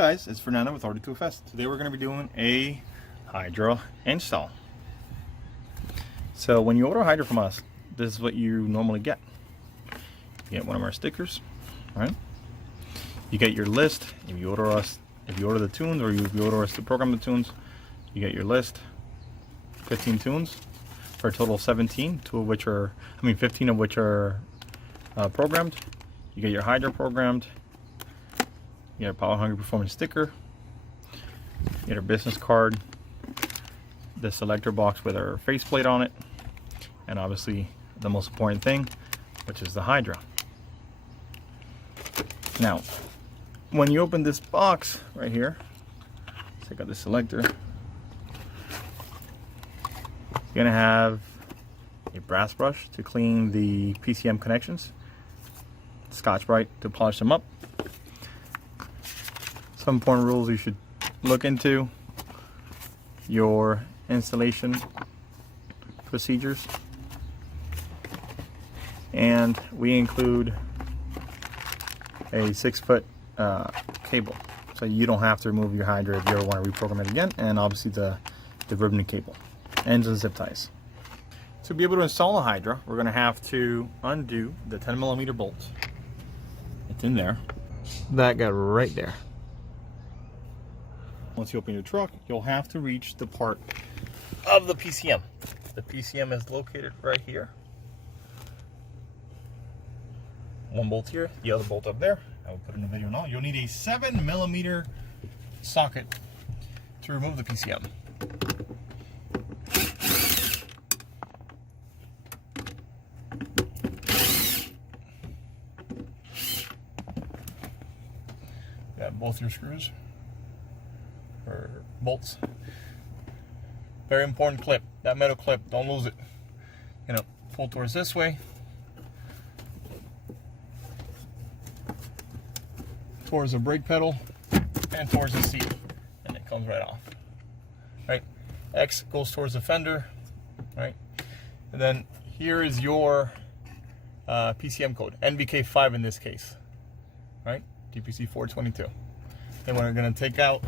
guys, it's Fernando with RD2FS. Today we're going to be doing a Hydra install. So when you order Hydra from us, this is what you normally get. You get one of our stickers, right? You get your list. If you order the tunes, or if you order us to program the tunes, you get your list, 15 tunes for a total of 17, 15 of which are programmed. You get your Hydra programmed. You get a Power Hungry Performance sticker. You get our business card, the selector box with our faceplate on it, and obviously the most important thing, which is the Hydra. Now, when you open this box right here, take out the selector, you're gonna have a brass brush to clean the PCM connections, Scotch-Brite to polish them up. Some important rules you should look into: your installation procedures, and we include a 6-foot cable, so you don't have to remove your Hydra if you ever want to reprogram it again, and obviously the ribbon cable, ends and zip ties. To be able to install a Hydra, we're going to have to undo the 10mm bolts. It's in there. That got right there. Once you open your truck, you'll have to reach the part of the PCM. The PCM is located right here. One bolt here, the other bolt up there. I will put in the video now. You'll need a 7mm socket to remove the PCM. Got both your screws. Or bolts. Very important clip. That metal clip, don't lose it. You know, pull towards this way, towards the brake pedal, and towards the seat, and it comes right off. Right? X goes towards the fender. Right? And then here is your PCM code, NBK5 in this case. Right? DPC 422. Then we're going to take out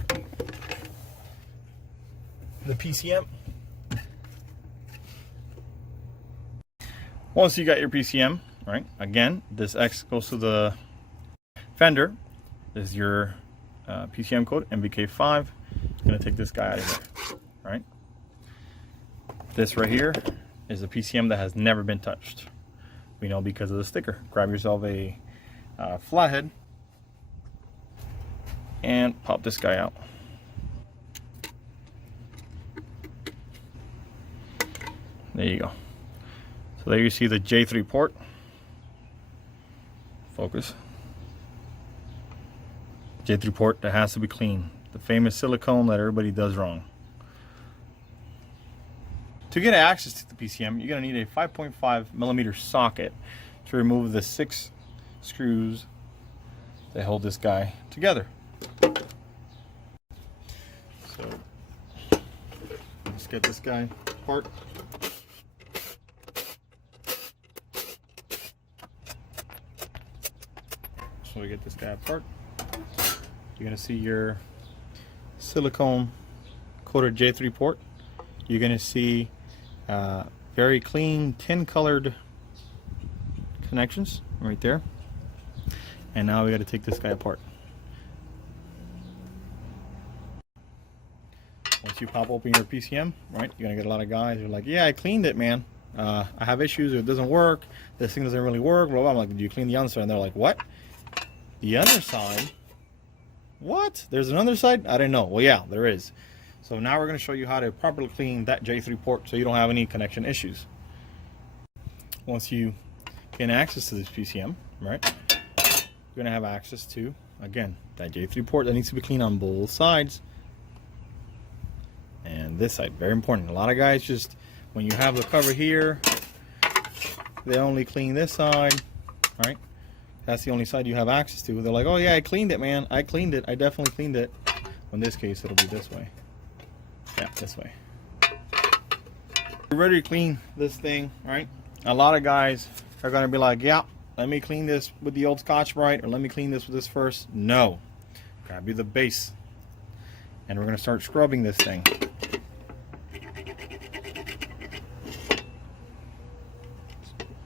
the PCM. Once you got your PCM, right, again, this X goes to the fender. This is your PCM code, MBK5. I'm going to take this guy out of here, right? This right here is a PCM that has never been touched. We know because of the sticker. Grab yourself a flathead and pop this guy out. There you go. So there you see the J3 port. Focus. J3 port that has to be clean. The famous silicone that everybody does wrong. To get access to the PCM, you're going to need a 5.5mm socket to remove the 6 screws that hold this guy together. So let's get this guy apart. So we get this guy apart. You're going to see your silicone coated J3 port. You're going to see very clean tin colored connections right there. And now we got to take this guy apart. Once you pop open your PCM, right, you're going to get a lot of guys who are like, yeah, I cleaned it, man. I have issues, it doesn't work, this thing doesn't really work, blah, blah. I'm like, did you clean the underside? And they're like, what? The underside? What? There's an underside? I didn't know. Well, yeah, there is. So now we're going to show you how to properly clean that J3 port so you don't have any connection issues. Once you gain access to this PCM, right, you're going to have access to, again, that J3 port that needs to be cleaned on both sides. And this side, very important. A lot of guys just, when you have the cover here, they only clean this side, right? That's the only side you have access to. They're like, oh yeah, I cleaned it, man. I cleaned it. I definitely cleaned it. In this case, it'll be this way. Yeah, this way. You're ready to clean this thing, right? A lot of guys are going to be like, yeah, let me clean this with the old Scotch-Brite, or let me clean this with this first. No. grab you the base, and we're going to start scrubbing this thing.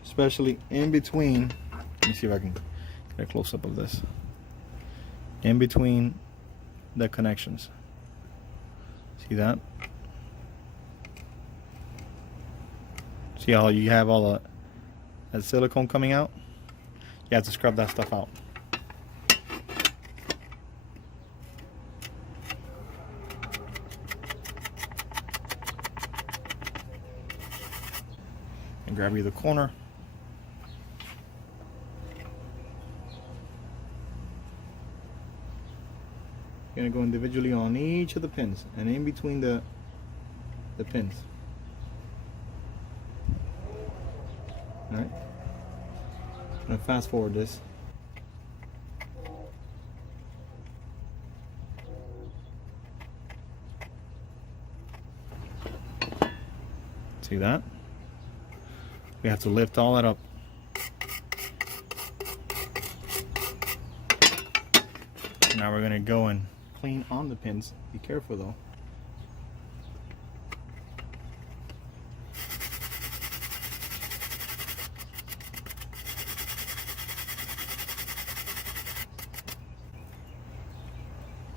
Especially in between, let me see if I can get a close-up of this. In between the connections. See that? See how you have all that silicone coming out? You have to scrub that stuff out. And grab you the corner. You're going to go individually on each of the pins and in between the pins. Alright. I'm going to fast forward this. See that? We have to lift all that up. Now we're going to go and clean on the pins. Be careful though.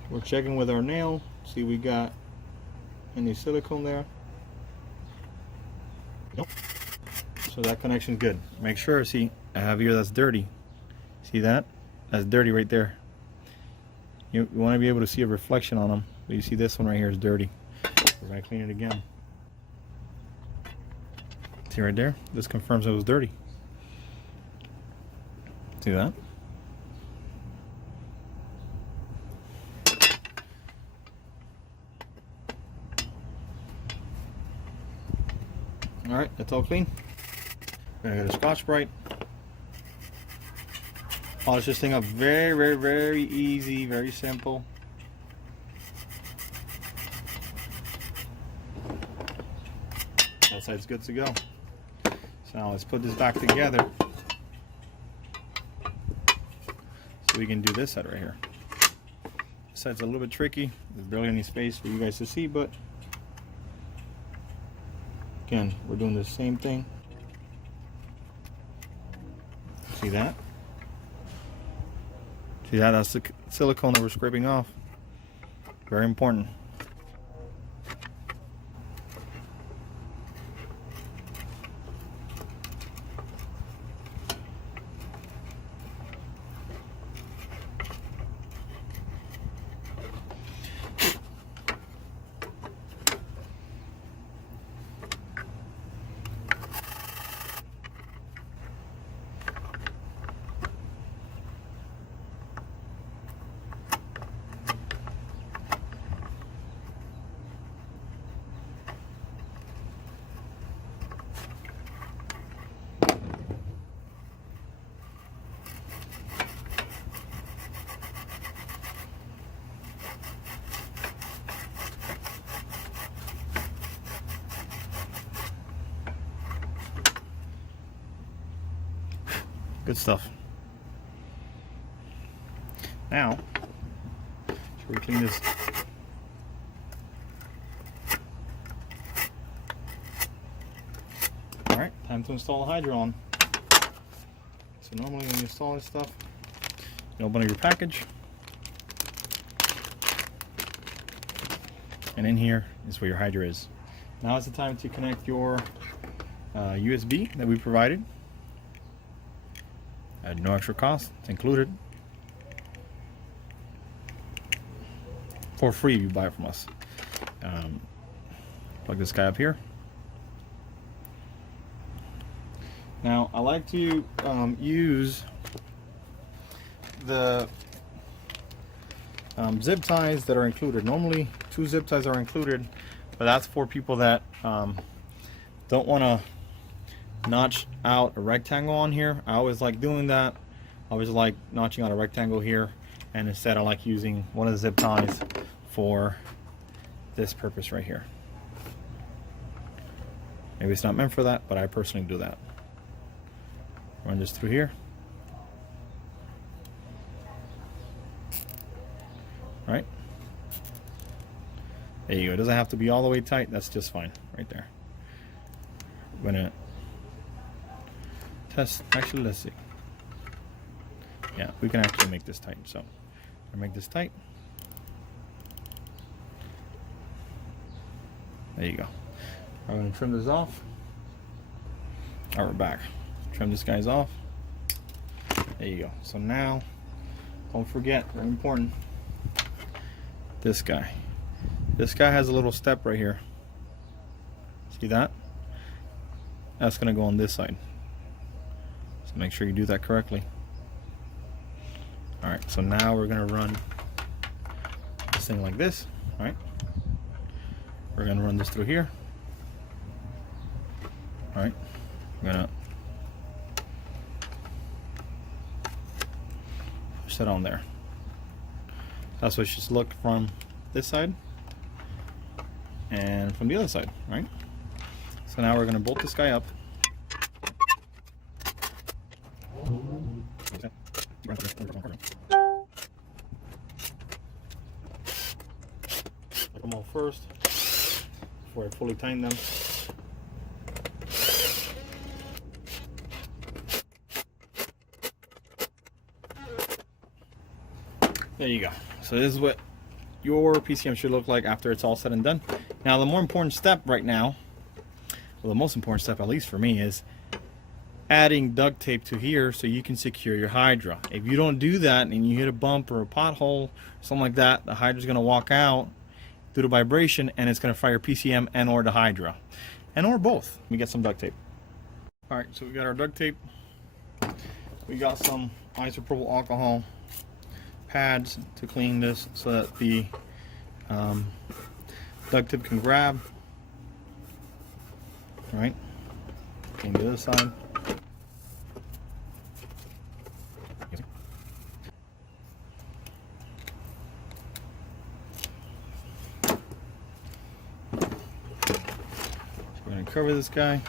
We're checking with our nail, see we got any silicone there. Nope. So that connection's good. Make sure, see, I have here that's dirty. See that? That's dirty right there. You want to be able to see a reflection on them. But you see this one right here is dirty. We're going to clean it again. See right there? This confirms it was dirty. See that? Alright, that's all clean. We're going to get a Scotch-Brite. Polish this thing up very, very, very easy, very simple. That side's good to go. So now let's put this back together so we can do this side right here. This side's a little bit tricky. There's barely any space for you guys to see, but again, we're doing the same thing. See that? See that? That's the silicone that we're scraping off. Very important. Good stuff. Now, should we clean this? Alright, time to install the Hydra on. So normally when you install this stuff, you open up your package. And in here is where your Hydra is. Now is the time to connect your USB that we provided. At no extra cost, it's included. For free if you buy it from us. Plug this guy up here. Now I like to use the zip ties that are included. Normally 2 zip ties are included, but that's for people that don't want to notch out a rectangle on here. I always like doing that. I always like notching out a rectangle here, and instead I like using one of the zip ties for this purpose right here. Maybe it's not meant for that, but I personally do that. Run this through here. There you go. It doesn't have to be all the way tight. That's just fine right there. I'm gonna test. Actually, let's see. Yeah, we can actually make this tight. So I make this tight. There you go. I'm gonna trim this off. All right, we're back. Trim this guy's off. There you go. So now, don't forget, very important, this guy. This guy has a little step right here. See that? That's gonna go on this side. So make sure you do that correctly. All right, so now we're gonna run this thing like this, all right? We're gonna run this through here. All right, we're gonna push that on there. That's what it should look from this side and from the other side, right? So now we're gonna bolt this guy up. Put them all first before I fully tighten them. There you go. So this is what your PCM should look like after it's all said and done. Now the more important step right now, well, the most important step, at least for me, is adding duct tape to here so you can secure your Hydra. If you don't do that and you hit a bump or a pothole or something like that, the Hydra's going to walk out due to vibration and it's going to fire your PCM and or the Hydra. And or both. We get some duct tape. Alright, so we got our duct tape. We got some isopropyl alcohol pads to clean this so that the duct tape can grab. All right, clean the other side. So we're going to cover this guy.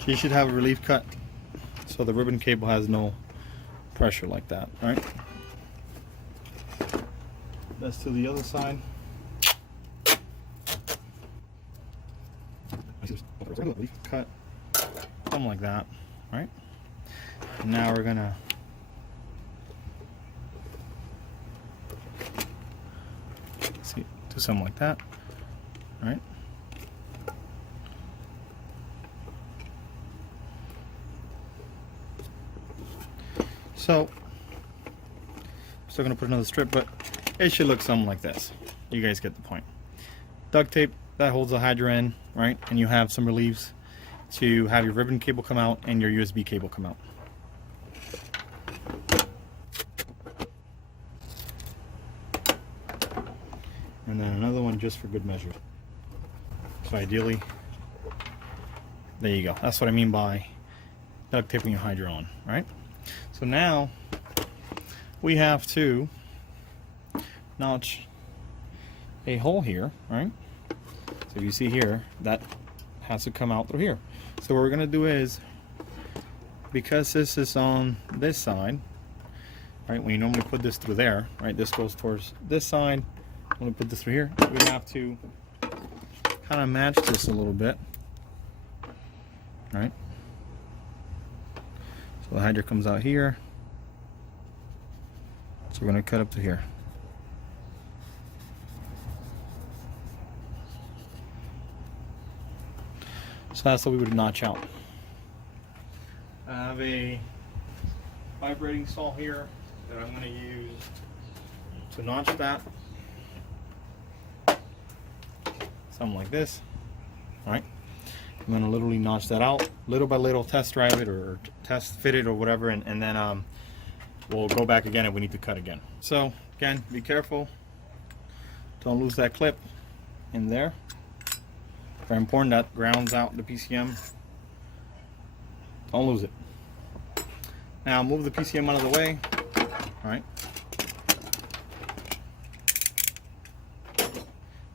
So you should have a relief cut so the ribbon cable has no pressure like that, right? That's to the other side. Cut, something like that, right? And now we're gonna see, do something like that, right? So, still gonna put another strip, but it should look something like this. You guys get the point. Duct tape that holds the Hydra in, right? And you have some reliefs to have your ribbon cable come out and your USB cable come out. And then another one just for good measure. So ideally, there you go. That's what I mean by duct taping your Hydra on, right? So now we have to notch a hole here, right? So you see here, that has to come out through here. So what we're gonna do is, because this is on this side, right, when you normally put this through there, right, this goes towards this side, when we put this through here, we have to kind of match this a little bit, right? So the Hydra comes out here, so we're gonna cut up to here. So that's what we would notch out. I have a vibrating saw here that I'm going to use to notch that. Something like this. Alright. I'm going to literally notch that out little by little, test drive it or test fit it or whatever, and then we'll go back again if we need to cut again. So again, be careful. Don't lose that clip in there. Very important, that grounds out the PCM. Don't lose it. Now move the PCM out of the way. Alright.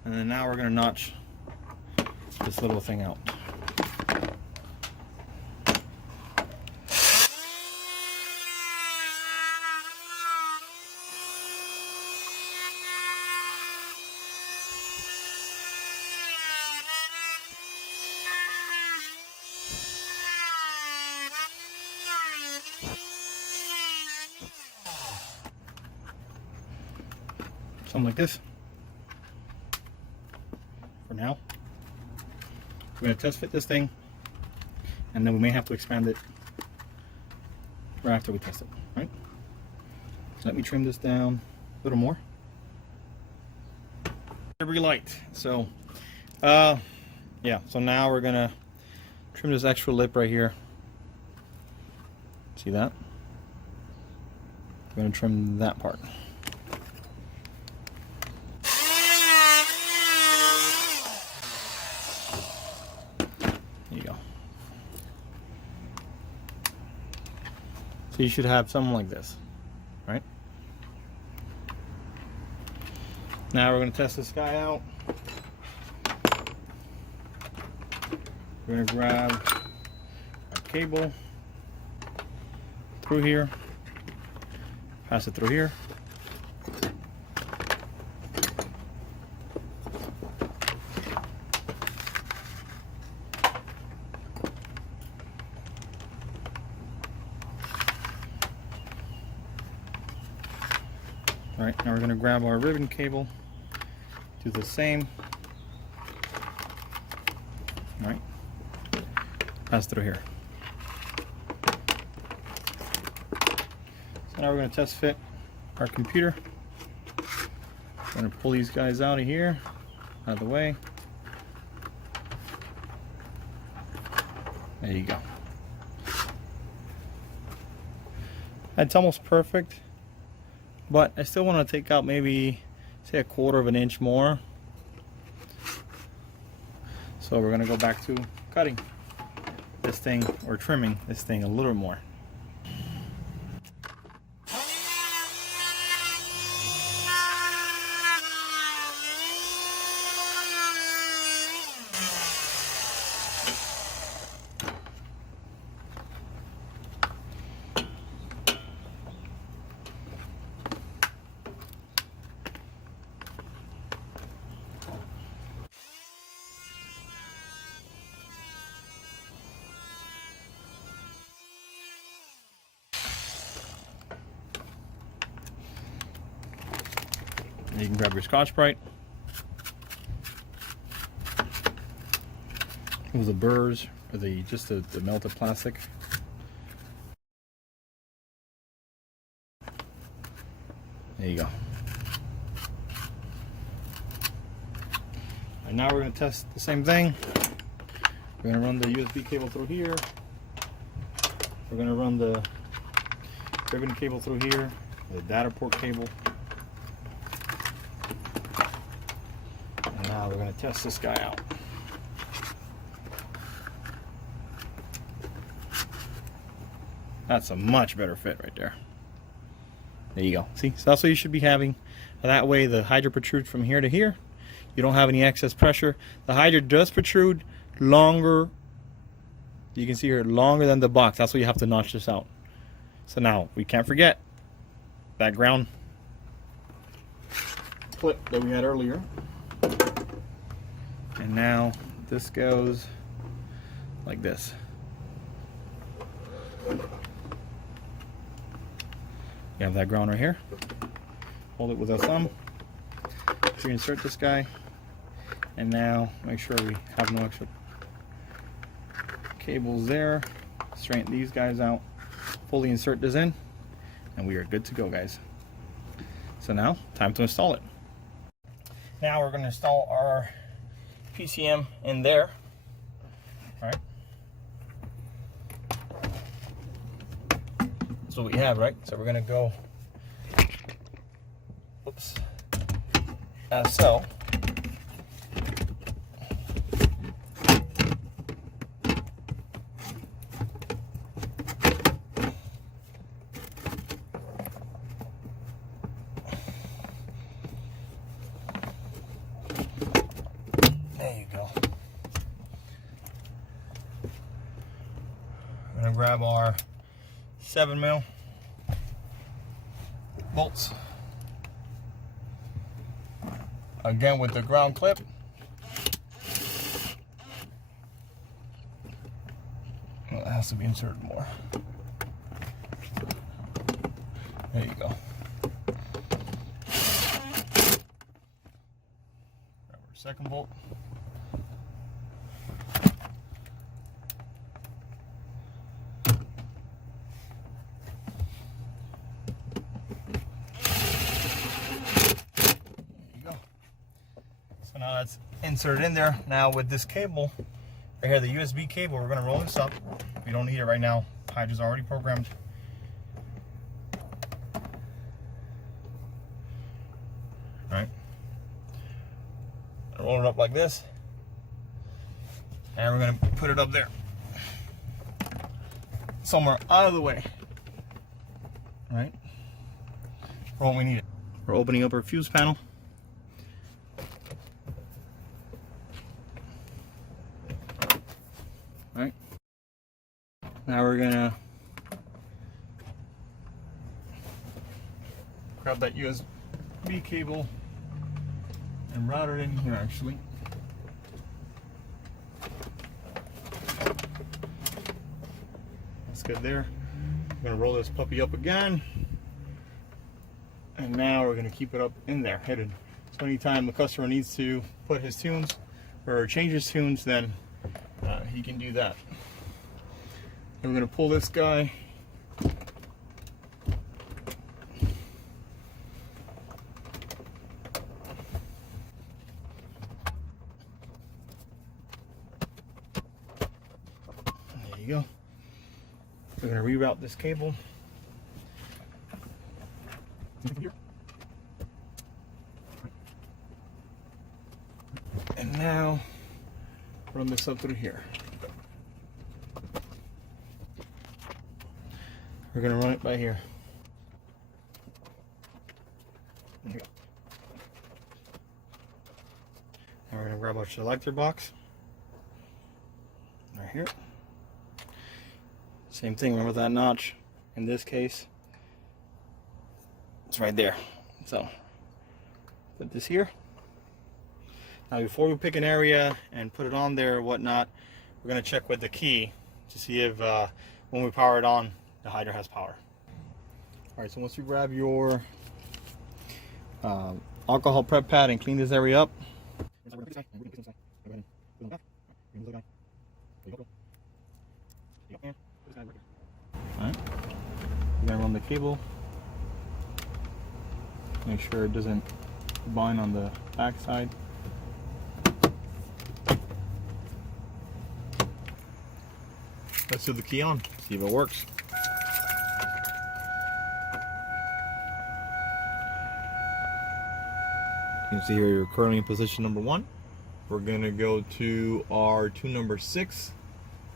And then now we're going to notch this little thing out. something like this for now. We're going to test fit this thing, and then we may have to expand it right after we test it, right? So let me trim this down a little more. Every light. So yeah, so now we're gonna trim this extra lip right here. See that? We're gonna trim that part. There you go. So you should have something like this, right? Now we're going to test this guy out. We're going to grab our cable through here, pass it through here. All right, now we're going to grab our ribbon cable, do the same. All right, pass through here. So now we're going to test fit our computer. We're going to pull these guys out of here, out of the way. There you go. That's almost perfect, but I still want to take out maybe, say, 1/4 of an inch more. So we're going to go back to cutting this thing, or trimming this thing a little more. You can grab your Scotch-Brite with the burrs, or just the melted plastic. There you go. And now we're going to test the same thing. We're going to run the USB cable through here. We're going to run the ribbon cable through here, the data port cable. Now we're going to test this guy out. That's a much better fit right there. There you go. See, so that's what you should be having. That way the Hydra protrudes from here to here. You don't have any excess pressure. The Hydra does protrude longer. You can see here, longer than the box. That's why you have to notch this out. So now we can't forget that ground clip that we had earlier. And now this goes like this. You have that ground right here. Hold it with a thumb. Reinsert this guy. And now make sure we have no extra cables there. Straighten these guys out. Fully insert this in. And we are good to go, guys. So now, time to install it. Now we're going to install our PCM in there. All right. That's what we have, right? So we're gonna go, oops, as so. Grab our 7mm bolts, again with the ground clip. Well, it has to be inserted more. There you go. second bolt. So now that's inserted in there. Now with this cable, right here, the USB cable, we're going to roll this up. We don't need it right now. Hydra's already programmed. Alright. Roll it up like this. And we're going to put it up there. Somewhere out of the way. Alright. For what we need it. We're opening up our fuse panel. Alright. Now we're gonna grab that USB cable and route it in here actually. That's good there. We're gonna roll this puppy up again. And now we're gonna keep it up in there, hidden. So anytime the customer needs to put his tunes or change his tunes, then he can do that. And we're going to pull this guy there you go. We're going to reroute this cable and now run this up through here. We're going to run it by here. There you go. Now we're going to grab our selector box. Right here. Same thing, remember that notch? In this case, it's right there. So, put this here. Now before we pick an area and put it on there or whatnot, we're going to check with the key to see if when we power it on, the Hydra has power. Alright, so once you grab your alcohol prep pad and clean this area up. Alright, you're going to run the cable. Make sure it doesn't bind on the back side. Let's do the key on, see if it works. You can see here you're currently in position number 1. We're going to go to our tune number 6,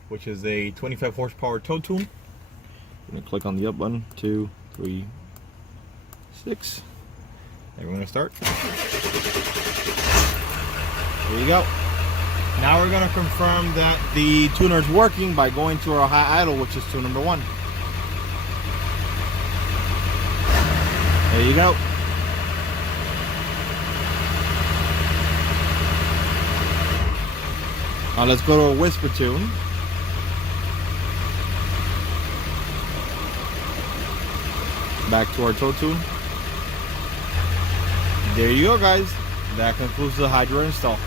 which is a 25 horsepower tow tune. We're going to click on the up button, 2, 3, 6. And we're going to start. There you go. Now we're going to confirm that the tuner is working by going to our high idle, which is tune number 1. There you go. Now let's go to a whisper tune. Back to our tow tune. There you go, guys. That concludes the Hydra install.